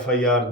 FIR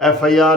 FIR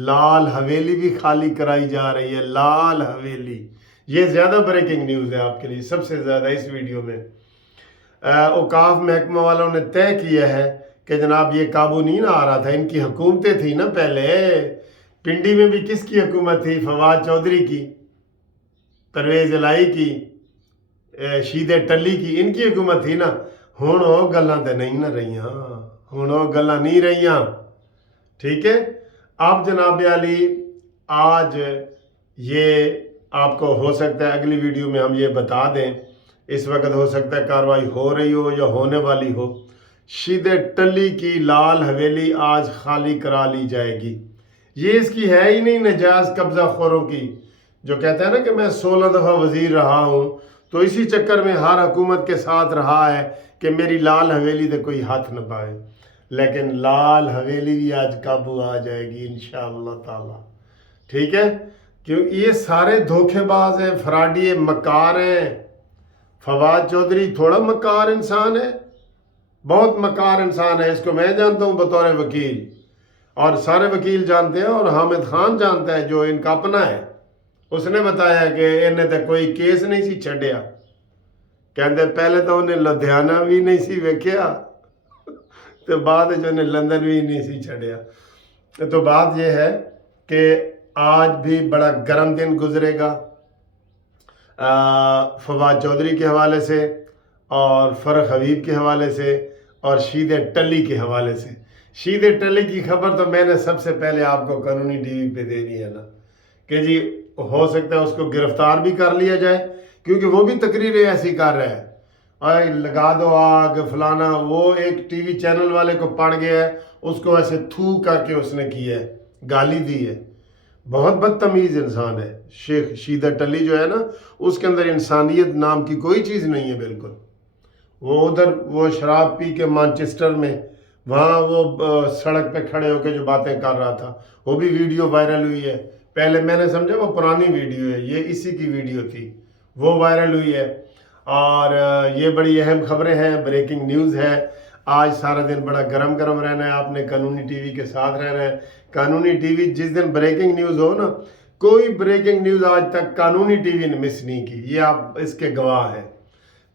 لال حویلی بھی خالی کرائی جا رہی ہے، لال حویلی۔ یہ زیادہ بریکنگ نیوز ہے آپ کے لیے، سب سے زیادہ اس ویڈیو میں۔ اوقاف محکمہ والوں نے طے کیا ہے کہ جناب یہ قابو نہیں نہ آ رہا تھا، ان کی حکومتیں تھیں نا پہلے۔ پنڈی میں بھی کس کی حکومت تھی؟ فواد چودھری کی، پرویز الہی کی، شیدے ٹلی کی، ان کی حکومت تھی نا۔ ہن وہ گلاں تے نہیں نہ رہیاں، ہن وہ گلاں نہیں رہیاں، ٹھیک ہے۔ اب جناب علی آج یہ آپ کو ہو سکتا ہے اگلی ویڈیو میں ہم یہ بتا دیں، اس وقت ہو سکتا ہے کارروائی ہو رہی ہو یا ہونے والی ہو۔ شیدے ٹلی کی لال حویلی آج خالی کرا لی جائے گی۔ یہ اس کی ہے ہی نہیں نجائز قبضہ خوروں کی، جو کہتا ہے نا کہ میں 16 دفعہ وزیر رہا ہوں، تو اسی چکر میں ہر حکومت کے ساتھ رہا ہے کہ میری لال حویلی تے کوئی ہاتھ نہ پائے۔ لیکن لال حویلی بھی آج قابو آ جائے گی انشاءاللہ تعالی، ٹھیک ہے۔ کیوں یہ سارے دھوکے باز ہیں، فراڈی ہیں، مکار ہیں۔ فواد چودھری تھوڑا مکار انسان ہے، بہت مکار انسان ہے، اس کو میں جانتا ہوں بطور وکیل، اور سارے وکیل جانتے ہیں، اور حامد خان جانتا ہے جو ان کا اپنا ہے۔ اس نے بتایا کہ انہیں تو کوئی کیس نہیں سی چھڑیا، کہتے پہلے تو انہیں لدھیانہ بھی نہیں سی ویکھیا، تو بعد جو انہیں لندن بھی نہیں سی چھڑیا۔ تو بات یہ ہے کہ آج بھی بڑا گرم دن گزرے گا فواد چودھری کے حوالے سے، اور فرق حبیب کے حوالے سے، اور شیدے ٹلی کے حوالے سے۔ شیدے ٹلی کی خبر تو میں نے سب سے پہلے آپ کو قانونی ٹی وی پہ دینی ہے نا، کہ جی ہو سکتا ہے اس کو گرفتار بھی کر لیا جائے، کیونکہ وہ بھی تقریریں ایسی کر رہا ہے، اور لگا دو آگ فلانا۔ وہ ایک ٹی وی چینل والے کو پڑ گیا ہے، اس کو ایسے تھو کر کے اس نے کیا ہے، گالی دی ہے۔ بہت بدتمیز انسان ہے شیخ شیدہ ٹلی جو ہے نا، اس کے اندر انسانیت نام کی کوئی چیز نہیں ہے بالکل۔ وہ ادھر وہ شراب پی کے مانچسٹر میں وہاں وہ سڑک پہ کھڑے ہو کے جو باتیں کر رہا تھا، وہ بھی ویڈیو وائرل ہوئی ہے۔ پہلے میں نے سمجھا وہ پرانی ویڈیو ہے، یہ اسی کی ویڈیو تھی، وہ وائرل ہوئی ہے۔ اور یہ بڑی اہم خبریں ہیں، بریکنگ نیوز ہے۔ آج سارا دن بڑا گرم گرم رہنا ہے، آپ نے قانونی ٹی وی کے ساتھ رہنا ہے۔ قانونی ٹی وی جس دن بریکنگ نیوز ہو نا، کوئی بریکنگ نیوز آج تک قانونی ٹی وی نے مس نہیں کی، یہ آپ اس کے گواہ ہیں۔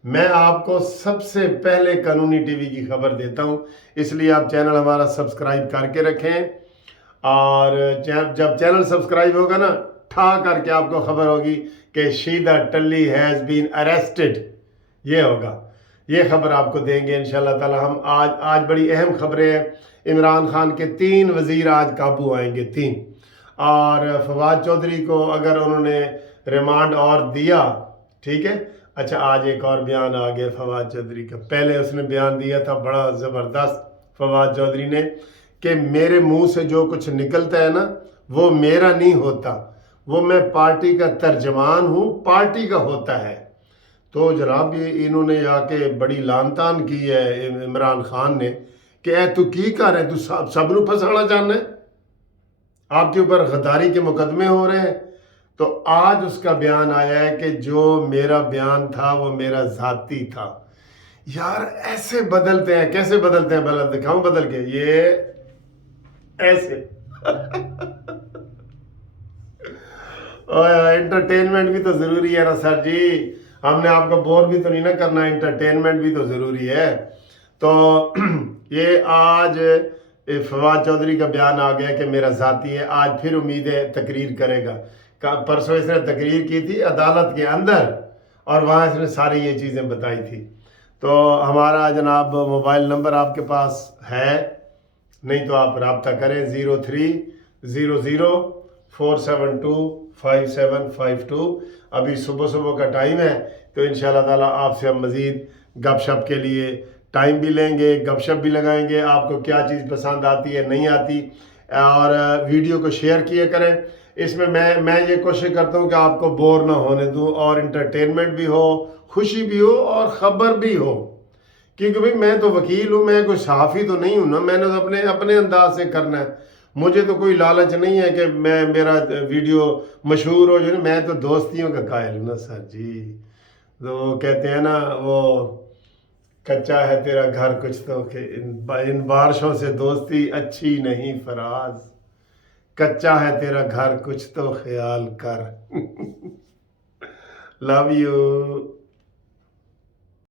میں آپ کو سب سے پہلے قانونی ٹی وی کی خبر دیتا ہوں، اس لیے آپ چینل ہمارا سبسکرائب کر کے رکھیں، اور جب چینل سبسکرائب ہوگا نا، ٹھا کر کے آپ کو خبر ہوگی کہ شیدہ ٹلی ہیز بین اریسٹڈ، یہ ہوگا، یہ خبر آپ کو دیں گے انشاءاللہ تعالی ہم۔ آج بڑی اہم خبریں ہیں، عمران خان کے 3 وزیر آج قابو آئیں گے، 3۔ اور فواد چودھری کو اگر انہوں نے ریمانڈ اور دیا، ٹھیک ہے۔ اچھا آج ایک اور بیان آ گیا فواد چودھری کا، پہلے اس نے بیان دیا تھا بڑا زبردست فواد چودھری نے، کہ میرے منہ سے جو کچھ نکلتا ہے نا وہ میرا نہیں ہوتا، وہ میں پارٹی کا ترجمان ہوں، پارٹی کا ہوتا ہے۔ تو جناب یہ انہوں نے آ کے بڑی لان تان کی ہے عمران خان نے، کہ اے تو کی کر رہے، تو سب نو پھنسانا چاہنا ہے، آپ کے اوپر غداری کے مقدمے ہو رہے ہیں۔ تو آج اس کا بیان آیا ہے کہ جو میرا بیان تھا وہ میرا ذاتی تھا۔ یار ایسے بدلتے ہیں، کیسے بدلتے ہیں؟ بلد دکھاؤں بدل کے، یہ ایسے انٹرٹینمنٹ بھی تو ضروری ہے نا سر جی، ہم نے آپ کو بور بھی تو نہیں نہ کرنا، انٹرٹینمنٹ بھی تو ضروری ہے۔ تو یہ آج فواد چودھری کا بیان آ گیا کہ میرا ذاتی ہے، آج پھر امید ہے تقریر کرے گا۔ پرسوں اس نے تقریر کی تھی عدالت کے اندر، اور وہاں اس نے ساری یہ چیزیں بتائی تھی۔ تو ہمارا جناب موبائل نمبر آپ کے پاس ہے، نہیں تو آپ رابطہ کریں 0300472572۔ ابھی صبح کا ٹائم ہے، تو انشاءاللہ تعالیٰ آپ سے ہم مزید گپ شپ کے لیے ٹائم بھی لیں گے، گپ شپ بھی لگائیں گے، آپ کو کیا چیز پسند آتی ہے نہیں آتی، اور ویڈیو کو شیئر کیے کریں۔ اس میں میں یہ کوشش کرتا ہوں کہ آپ کو بور نہ ہونے دوں، اور انٹرٹینمنٹ بھی ہو، خوشی بھی ہو، اور خبر بھی ہو، کیونکہ بھئی میں تو وکیل ہوں، میں کوئی صحافی تو نہیں ہوں نا، میں نے تو اپنے انداز سے کرنا ہے۔ مجھے تو کوئی لالچ نہیں ہے کہ میرا ویڈیو مشہور ہو جائے، میں تو دوستیوں کا قائل ہوں نا سر جی۔ تو وہ کہتے ہیں نا، وہ کچا ہے تیرا گھر کچھ تو، کہ ان بارشوں سے دوستی اچھی نہیں فراز، کچا ہے تیرا گھر کچھ تو خیال کر. Love you.